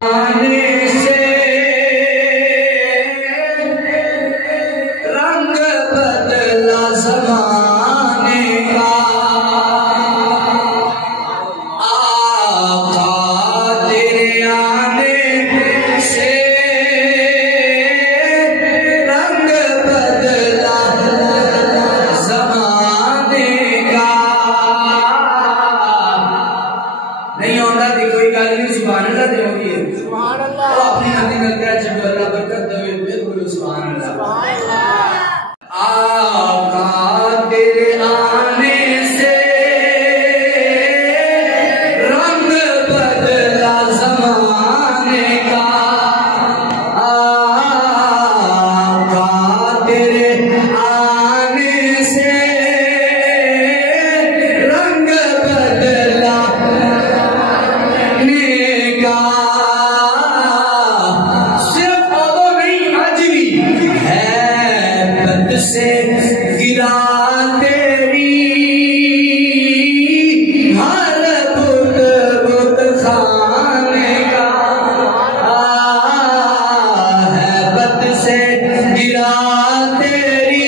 रंग बदला ज़माने का, आका तेरे आने से रंग बदला ज़माने का। नहीं होता थी कोई गल नहीं, सुभान अल्लाह दे होगी सुभान अल्लाह। तो अपनी नदी में क्या जब अल्लाह बरकत दे बोलो सुभान अल्लाह। आका तेरे आने से रंग बदला ज़माने का, आका तेरे आने से रंग बदला का। सिर्फ अब नहीं आज भी है बद से गिरा तेरी हर बुत बुत खाने का, है बद से गिरा तेरी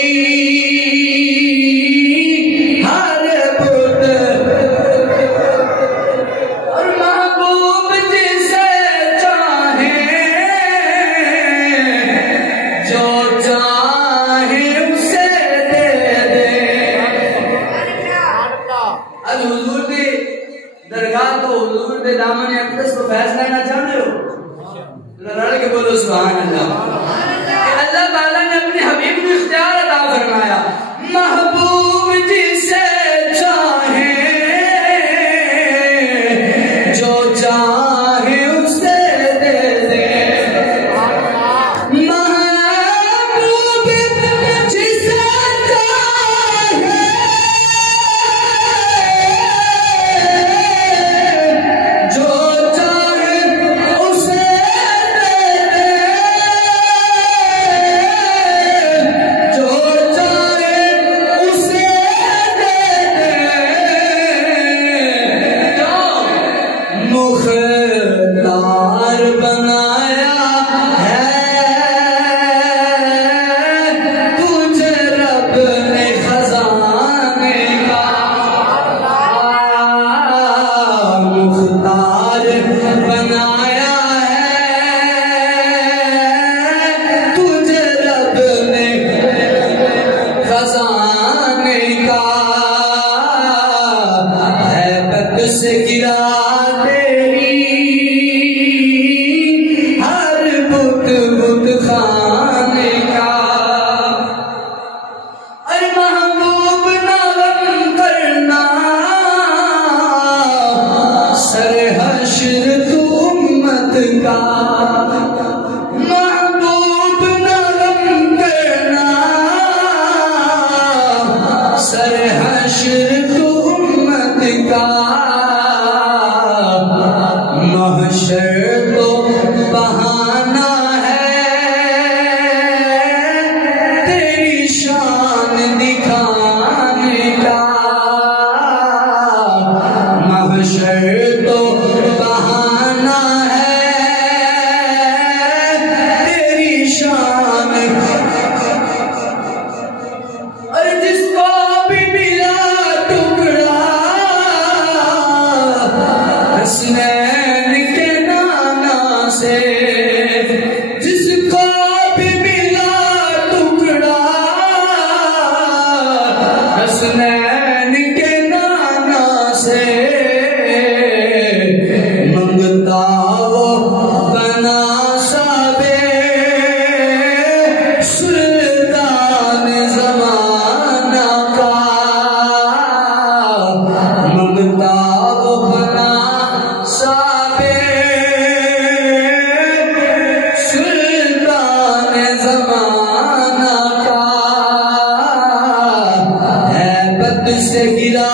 हर बुत। और महबूब जिसे चाहे जो चाहे उसे दे दे। अज हुजूर दी दरगाह तो हुजूर दे दामन अक़दस को फैज़ लेना चाहते हो, लड़ के बोलो सुभान अल्लाह। अल्लाह ताला ने अपने हबीब को इख्तियार अता फरमाया, महबूब जिसे चाहे जो चाहे उसे दे दे। महबूब जिसे चाहे जो चाहे उसे दे दे, जो चाहे उसे दे दे। मुख्तार बनाया है तुझे रब ने खजाने का, मुख्तार बनाया है तुझे रब ने खजाने का, है बद से गिरा हर बुत बुत खाने का। अरे महबूब नाम करना सर हश्र तू उम्मत का, महबूब नाम करना सर हश्र तू उम्मत का। महशर तो बहाना है तेरी शान दिखाने का, महशर तो बहाना है तेरी शान। अरे जिसको भी मिला टुकड़ा हसनैन के नाना से, जिसको भी मिला टुकड़ा हसनैन के नाना से, मंगता वो बना सबे सुल्तान ज़माना का, मंगता वो बना सबे सुल्तान ज़माना का, है बद से गिरा